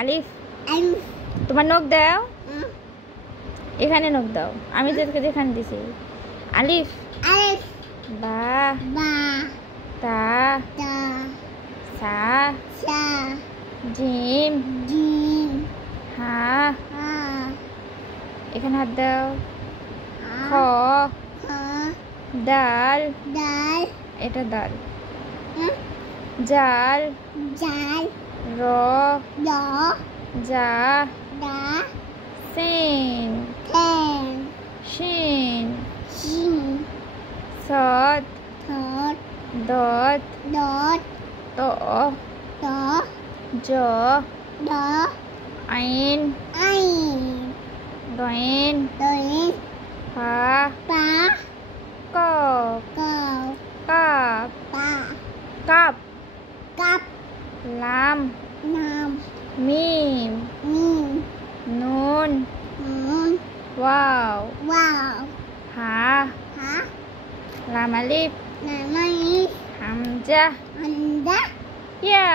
আলিফ তোমার নখ দাও, এখানে নখ দাও, আমি তোকে যেখানে দিছি। আলিফ বা তা সা জিম হা, এখানে হাত দাও। খ ডাল, এটা ডাল। জাল র জা সিন শিন সদ দত ত জ আইন দইন ফা কফ কাপ কাপ লাম মিম নুন ওয়াও হা লাম আলিফ হামজা ইয়া